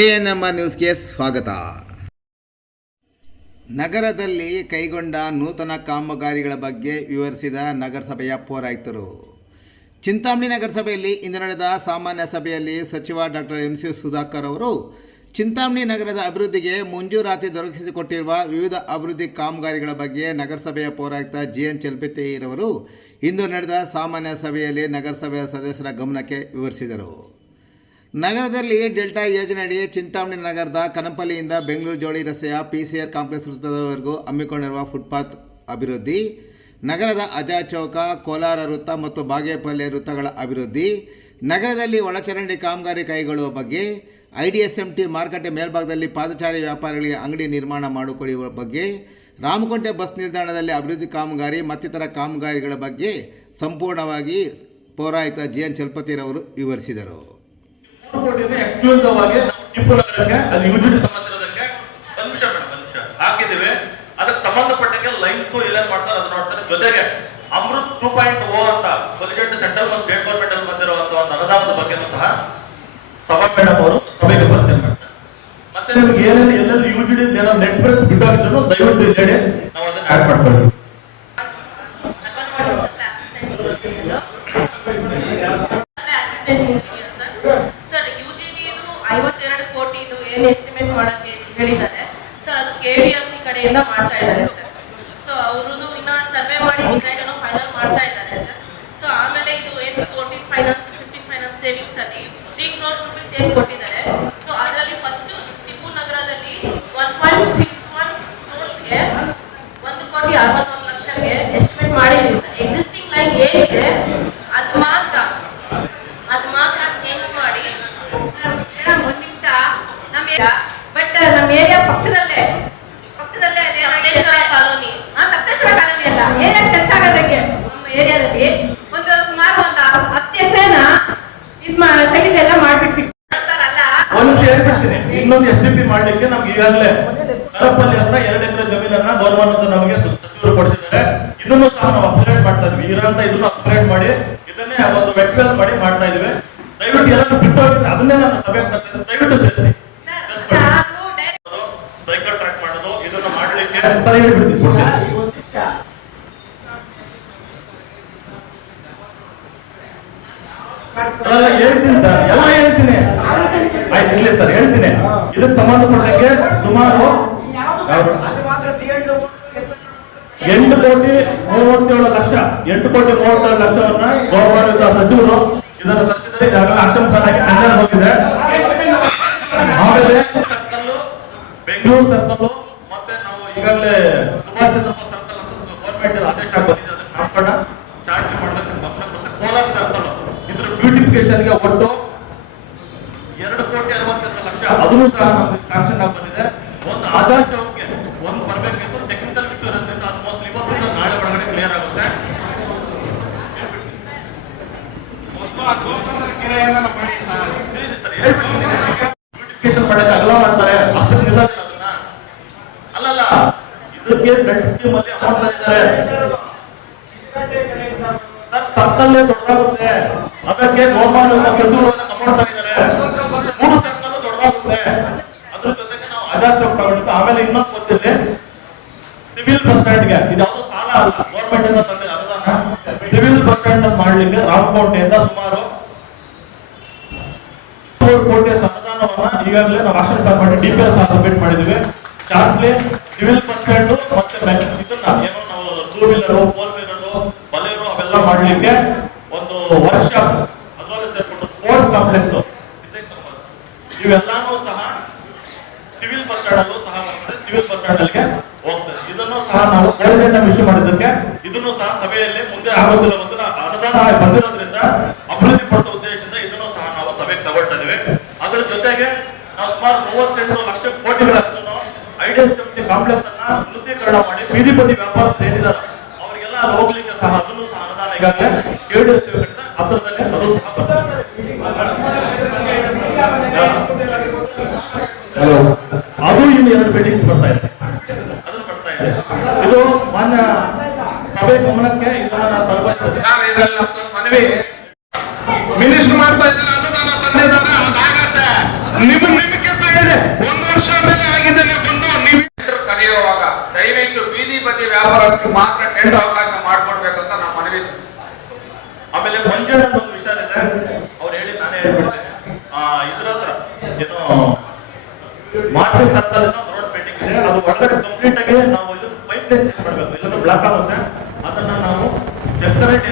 ANM ನ್ಯೂಸ್ಗೆ ಸ್ವಾಗತ. ನಗರದಲ್ಲಿ ಕೈಗೊಂಡ ನೂತನ ಕಾಮಗಾರಿಗಳ ಬಗ್ಗೆ ವಿವರಿಸಿದ ನಗರಸಭೆಯ ಪೌರಾಯುಕ್ತರು ಚಿಂತಾಮಣಿ ನಗರಸಭೆಯಲ್ಲಿ ಇಂದು ನಡೆದ ಸಾಮಾನ್ಯ ಸಭೆಯಲ್ಲಿ ಸಚಿವ ಡಾಕ್ಟರ್ ಎಂ ಸಿ ಸುಧಾಕರ್ ಅವರು, ಚಿಂತಾಮಣಿ ನಗರದ ಅಭಿವೃದ್ಧಿಗೆ ಮಂಜೂರಾತಿ ದೊರಕಿಸಿಕೊಟ್ಟಿರುವ ವಿವಿಧ ಅಭಿವೃದ್ಧಿ ಕಾಮಗಾರಿಗಳ ಬಗ್ಗೆ ನಗರಸಭೆಯ ಪೌರಾಯುಕ್ತ ಜಿ ಎನ್ ಚಲ್ಪತಿರವರು ಇಂದು ನಡೆದ ಸಾಮಾನ್ಯ ಸಭೆಯಲ್ಲಿ ನಗರಸಭೆಯ ಸದಸ್ಯರ ಗಮನಕ್ಕೆ ವಿವರಿಸಿದರು. ನಗರದಲ್ಲಿ ಡೆಲ್ಟಾ ಯೋಜನೆಯಡಿ ಚಿಂತಾಮಣಿ ನಗರದ ಕನಪಲ್ಲಿಯಿಂದ ಬೆಂಗಳೂರು ಜೋಡಿ ರಸ್ತೆಯ ಪಿಸಿಆರ್ ಕಾಂಪ್ಲೆಕ್ಸ್ ವೃತ್ತದವರೆಗೂ ಹಮ್ಮಿಕೊಂಡಿರುವ ಫುಟ್ಪಾತ್ ಅಭಿವೃದ್ಧಿ, ನಗರದ ಅಜಾ ಚೌಕ, ಕೋಲಾರ ವೃತ್ತ ಮತ್ತು ಬಾಗೇಪಲ್ಲಿ ವೃತ್ತಗಳ ಅಭಿವೃದ್ಧಿ, ನಗರದಲ್ಲಿ ಒಳಚರಂಡಿ ಕಾಮಗಾರಿ ಕೈಗೊಳ್ಳುವ ಬಗ್ಗೆ I D S M T ಮಾರುಕಟ್ಟೆ ಮೇಲ್ಭಾಗದಲ್ಲಿ ಪಾದಚಾರಿ ವ್ಯಾಪಾರಿಗಳಿಗೆ ಅಂಗಡಿ ನಿರ್ಮಾಣ ಮಾಡಿಕೊಳ್ಳುವ ಬಗ್ಗೆ ರಾಮಕೊಂಟೆ ಬಸ್ ನಿಲ್ದಾಣದಲ್ಲಿ ಅಭಿವೃದ್ಧಿ ಕಾಮಗಾರಿ, ಮತ್ತಿತರ ಕಾಮಗಾರಿಗಳ ಬಗ್ಗೆ ಸಂಪೂರ್ಣವಾಗಿ ಪೌರಾಯುಕ್ತ ಜಿ ಎನ್ ಚಲಪತಿರವರು ವಿವರಿಸಿದರು. ಕೋಟಿನ ಎಕ್ಸ್ಕ್ಲೂಸಿವ್ ಆಗಿ ನಾವು ಟಿಪ್ಪು ನಗರಕ್ಕೆ ಅಲ್ಲಿ ಯುಜಿಡಿ ಸಂಬಂಧಿಸಿರೋದಕ್ಕೆ ಒಂದು ನಿಮಿಷ ಮೇಡಮ್, ಒಂದು ನಿಮಿಷ. ಹಾಕಿದ್ದೀವಿ ಅದಕ್ಕೆ ಸಂಬಂಧಪಟ್ಟಂಗೆ ಲೈನ್ಸ್ ಎಲ್ಲೇನ್ ಮಾಡ್ತಾರೆ ಅದನ್ನ ನೋಡ್ತಾರೆ. ಜೊತೆಗೆ ಅಮೃತ್ ಟೂ ಪಾಯಿಂಟ್ ಓ ಅಂತ ಪ್ರೆಸಿಡೆಂಟ್ ಸೆಂಟ್ರಲ್ ಮತ್ತು ಸ್ಟೇಟ್ ಗೌರ್ಮೆಂಟ್ ಅಲ್ಲಿ ಬಂದಿರುವಂತಹ ಒಂದು ಅನುದಾನದ ಬಗ್ಗೆ ಸಹ ಸಭಾ ಮೇಡಮ್ ಅವರು ಸಭೆಗೆ ಬರ್ತಾರೆ ಮತ್ತೆ ನಿಮ್ಗೆ ಏನೇನು, ಎಲ್ಲೆಲ್ಲಿ ಯುಜಿಡಿ ಏನೋ ನೆಟ್ವರ್ಕ್ ಬಿಟ್ಟಾಗಿದ್ರು ದಯವಿಟ್ಟು ಹೇಳಿ ನಾವು ಅದನ್ನ ಆಡ್ ಮಾಡ್ಕೊಳ್ತೀವಿ ಸರ್ ಯುಜಿಡಿ ಐವತ್ತೆರಡು ಕೋಟಿದು ಏನ್ ಎಸ್ಟಿಮೇಟ್ ಮಾಡಕ್ಕೆ ಹೇಳಿದ್ದಾರೆ ಸರ್ ಅದು ಕೆಡಿಎಫ್ಸಿ ಕಡೆಯಿಂದ ಮಾಡ್ತಾ ಇದ್ದಾರೆ ಸೊ ಅವರು ಇನ್ನ ಸರ್ವೆ ಮಾಡಿ ಡಿಸೈನ್ ಅನ್ನು ಫೈನಲ್ ಮಾಡ್ತಾ ಇದ್ದಾರೆ ಸರ್ ಸೊ ಆಮೇಲೆ ಇದು ಏನು fourteen finance fifteen finance savings ಅಲ್ಲಿ ತ್ರೀ ಕ್ರೋರ್ಸ್ ರುಪೀಸ್ ಏನು ಕೊಟ್ಟಿದ್ದಾರೆ ಸೊ ಅದರಲ್ಲಿ ಫಸ್ಟ್ ಟಿಪ್ಪು ನಗರದಲ್ಲಿ ಒನ್ ಪಾಯಿಂಟ್ ಸಿಕ್ಸ್ ಒನ್ ಕ್ರೋರ್ಸ್ಗೆ ಒಂದು ಕೋಟಿ ಅರವತ್ತೊಂದು ಲಕ್ಷಕ್ಕೆ ಎಸ್ಟಿಮೇಟ್ ಮಾಡಿದ್ದೀವಿ ಸರ್ ಎಕ್ಸಿಸ್ಟಿಂಗ್ ಲೈನ್ ಏನಿದೆ ಅದು ಮಾತ್ರ ಅದು ಮಾತ್ರ ಚೇಂಜ್ ಮಾಡಿ ಮೇಡಮ್ ಒಂದ್ ನಿಮಿಷ ನಮ್ಮ ಬಟ್ ನಮ್ಮ ಏರಿಯಾ ಪಕ್ಕದಲ್ಲೇ ಪಕ್ಕದಲ್ಲೇ ಅದೇ ಸಪ್ತೇಶ್ವರ ಕಾಲೋನಿ ಹಾ ತಪ್ತೇಶ್ವರ ಕಾಲೋನಿ ಅಲ್ಲ ಏರಿಯಾ ಆಗೋದಂಗೆ ನಮ್ಮ ಏರಿಯಾದಲ್ಲಿ ಒಂದು ಸುಮಾರು ಒಂದು ಹತ್ತು ಎಕರೆನ ಇದ್ ಸೈಡ್ ಎಲ್ಲ ಮಾಡ್ಬಿಟ್ವಿ. ಸರ್ ಅಲ್ಲ ಒಂದ್ ಹೇಳ್ಬಿಡ್ತೀನಿ ಇನ್ನೊಂದು ಎಸ್ ಡಿ ಪಿ ಮಾಡ್ಲಿಕ್ಕೆ ನಮ್ಗೆ ಈಗಾಗಲೇ ಕರಪಲ್ಲಿ ಹತ್ರ ಎರಡು ಎಕರೆ ಜಮೀನನ್ನ ಗೌರ್ಮೆಂಟ್ ಅಂತ ನಮಗೆ ಸಚಿವರು ಕೊಡಿಸಿದ್ದಾರೆ. ಇದನ್ನು ಸಹ ನಾವು ಅಪ್ಗ್ರೇಡ್ ಮಾಡ್ತಾ ಇದ್ವಿ. ಇರಂತ ಇದನ್ನು ಅಪ್ಗ್ರೇಡ್ ಮಾಡಿ ಇದನ್ನೇ ಒಂದು ವೆಟ್ವೆಲ್ ಮಾಡಿ ಮಾಡ್ತಾ ಇದೀವಿ. ದಯವಿಟ್ಟು ಎಲ್ಲರೂ ಬಿಟ್ಟು ಅದನ್ನೇ ನಾನು ಸಭೆಗೆ ದಯವಿಟ್ಟು ಸೇರಿಸಿ. ಸೈಕಲ್ ಟ್ರ್ಯಾಕ್ ಮಾಡೋದು ಇದನ್ನ ಮಾಡ್ಲಿಕ್ಕೆ ಅಂತ ಹೇಳ್ಬಿಡ್ತೀನಿ ಪೂರ್ತಿ. ಅಲ್ಲ, ಹೇಳ್ತೀನಿ ಸರ್. ಎಲ್ಲ ಹೇಳ್ತೀನಿ. ಆಯ್ತು ಇಲ್ಲ ಸರ್, ಹೇಳ್ತೀನಿ. ಇದಕ್ಕೆ ಸಂಬಂಧಪಟ್ಟಂಗೆ ಸುಮಾರು ಎಂಟು ಕೋಟಿ ಮೂವತ್ತೇಳು ಲಕ್ಷ, ಎಂಟು ಕೋಟಿ ಮೂವತ್ತೇಳು ಲಕ್ಷವನ್ನ ಗೌರವಾನ್ವಿತ ಸಚಿವರು ಇದರ ಲಕ್ಷದಲ್ಲಿ ಈಗಾಗಲೇ ಅಸಂಖ್ಯಾತವಾಗಿ ಟೆಂಡರ್ ಹೋಗಿದೆ. ಆಮೇಲೆ ಬೆಂಗಳೂರು ಸರ್ಕಲ್ಲು ಮತ್ತೆ ನಾವು ಈಗಾಗಲೇ ಸುಭಾಷ್ ಚಂದ್ರ ಬೋಸ್ ಸರ್ಕಲ್ ಅಂತ ಗೌರ್ಮೆಂಟ್ ಆದೇಶ ಬಂದಿದೆ ಅದಕ್ಕೆ ನಾಮಕರಣ ಸ್ಟಾರ್ಟ್ ಮಾಡೋದಕ್ಕೆ ಗಮನ ಕೊಟ್ಟು ಕೋಲಾರ ಸರ್ಕಲ್ ಇದ್ರ ಬ್ಯೂಟಿಫಿಕೇಶನ್ ಒಟ್ಟು ಎರಡು ಕೋಟಿ ಅರವತ್ತೆರಡು ಲಕ್ಷ ಅದನ್ನು ಸಹ ನಮಗೆ ಸ್ಯಾಂಕ್ಷನ್ ಆಗಿ ಬಂದಿದೆ ಒಂದು ಆಧಾರ್ ಚೌಕ್ಗೆ ಒಂದು ಬರಬೇಕಿತ್ತು. ಟೆಕ್ನಿಕಲ್ ಇನ್ಶೂರೆನ್ಸ್ ಅಂತ ಆಲ್ಮೋಸ್ಟ್ ಇವತ್ತು ನಾಳೆ ಒಳಗಡೆ ಕ್ಲಿಯರ್ ಆಗುತ್ತೆ. ಅಲ್ಲ ಮಾಡ್ತಾರೆ. ಇದಕ್ಕೆ ರೆಡ್ ಸ್ಕೀಮ್ ಅಲ್ಲಿ ಅದಕ್ಕೆ ಗೌರ್ಮೆಂಟ್ ಸಚಿವರು ಅಮೌಂಟ್ ತಂದಿದ್ದಾರೆ ಮೂರು ಅದ್ರ ಜೊತೆಗೆ ನಾವು ಆಧಾರ್ ತಗೊಂಡಿದ್ದು. ಆಮೇಲೆ ಇನ್ನೊಂದು ಗೊತ್ತಿದೆ. ಸಿವಿಲ್ ಬಸ್ ಸ್ಟ್ಯಾಂಡ್ ಇದ್ಯಾವುದು ಸಾಲ ಅಲ್ಲ ಗೌರ್ಮೆಂಟ್ ಇಂದ ತಂದಿದೆ ಅನುದಾನ. ಸಿವಿಲ್ ಬಸ್ ಸ್ಟ್ಯಾಂಡ್ ಮಾಡ್ಲಿಕ್ಕೆ ಸುಮಾರು ಮೂರು ಕೋಟಿ ಅನುದಾನವನ್ನ ಈಗಾಗಲೇ ನಾವು ಪ್ಲಾನ್ ಮಾಡಿ ಡಿ ಸಬ್ಮಿಟ್ ಮಾಡಿದ್ವಿ ಚಾರ್ಜ್ಲಿ ಸಿವಿಲ್ ಬಸ್ ಸ್ಟ್ಯಾಂಡ್ ಮತ್ತೆ ಇದನ್ನ. ಏನೋ ನಾವು ಟೂ ವೀಲರ್ ಫೋರ್ ವೀಲರ್ ಮಾಡ್ಲಿಕ್ಕೆ ಒಂದು ವರ್ಕ್ಶಾಪ್ ಅದರಲ್ಲಿ ಸೇರ್ಕೊಂಡು ಸ್ಪೋರ್ಟ್ಸ್ ಕಾಂಪ್ಲೆಕ್ಸ್ ಇವೆಲ್ಲಾನು ಸಹ ಸಿವಿಲ್ ಬಸ್ ಸ್ಟ್ಯಾಂಡ್ ಅಲ್ಲೂ ಸಹ ಬರ್ತದೆ ಸಿವಿಲ್ ಬಸ್ ಸ್ಟ್ಯಾಂಡ್ ಹೋಗ್ತದೆ ಇದನ್ನು ಸಹ ನಾವು ಕೋರ್ಡಿನೇಟ್ ವಿಷಯ ಮಾಡಿದ್ದಕ್ಕೆ ಇದನ್ನು ಸಹ ಸಭೆಯಲ್ಲಿ ಮುಂದೆ ಆಗೋದಿಲ್ಲ ಅನುದಾನ ಬಂದಿರೋದ್ರಿಂದ ಅಭಿವೃದ್ಧಿ ಪಡಿಸುವ ಉದ್ದೇಶದಿಂದ ಇದನ್ನು ಸಹ ನಾವು ಸಭೆಗೆ ತಗೊಳ್ತಾ ಇದ್ದೇವೆ. ಅದರ ಜೊತೆಗೆ ನಾವು ಸುಮಾರು ಮೂವತ್ತೆಂಟು ಲಕ್ಷ ಕೋಟಿಗಳಷ್ಟು ಐಡಿಯಾ ಕಮಿಟಿ ಕಾಂಪ್ಲೆಕ್ಸ್ ಅನ್ನ ವೃದ್ಧೀಕರಣ ಮಾಡಿ ಬೀದಿ ಬದಿ ವ್ಯಾಪಾರ ಅವರಿಗೆಲ್ಲ ಹೋಗ್ಲಿಕ್ಕೆ ಸಹ ಅದನ್ನು ಸಹ ಈಗಾಗಲೇ ಎರಡು ಸೇವೆಗಳನ್ನ ಹಬ್ಬದಲ್ಲೇ ಅದು ಅದು ಇನ್ನು ಎರಡು ಬಿಲ್ಡಿಂಗ್ಸ್ ಬರ್ತಾ ಇದೆ. ಬರ್ತಾ ಇದೆ. ಇದು ಮಾನ್ಯ ಸಭೆ ಗಮನಕ್ಕೆ ಮನವಿ. ಮಿನಿಸ್ಟರ್ ಮಾಡ್ತಾ ಇದ್ದಾರೆ ಅನುದಾನ ತಂದಿದ್ದಾರೆ ನಿಮ್ಮ ನಿಮ್ಮ ಕೆಲಸ ಇದೆ ಒಂದು ವರ್ಷ ಮೇಲೆ ಆಗಿದೆ ಬಂದು ನೀವು ಕರೆಯುವಾಗ ದಯವಿಟ್ಟು ಬೀದಿ ಬದಿ ವ್ಯಾಪಾರಕ್ಕೆ ಮಾತ್ರ ಮಂಜಣ್ಣ ಒಂದು ವಿಚಾರ ಇದೆ. ಅವ್ರು ಹೇಳಿ, ನಾನೇ ಹೇಳ್ಬಿಡ್ತೇನೆ. ಇದ್ರ ಹತ್ರ ಏನು ಮಾರ್ಕೆಟ್ ಹತ್ರ ರೋಡ್ ಪೇಂಟಿಂಗ್ ಇದೆ. ಅದು ಒಳಗಡೆ ಕಂಪ್ಲೀಟ್ ಆಗಿ ನಾವು ಇದು ಪೈಪ್ ಲೈನ್ ಮಾಡಬೇಕು ಇಲ್ಲಾಂದ್ರೆ ಬ್ಲಾಕ್ ಆಗುತ್ತೆ. ಅದನ್ನ ನಾವು ಡೆಕೋರೇಟ್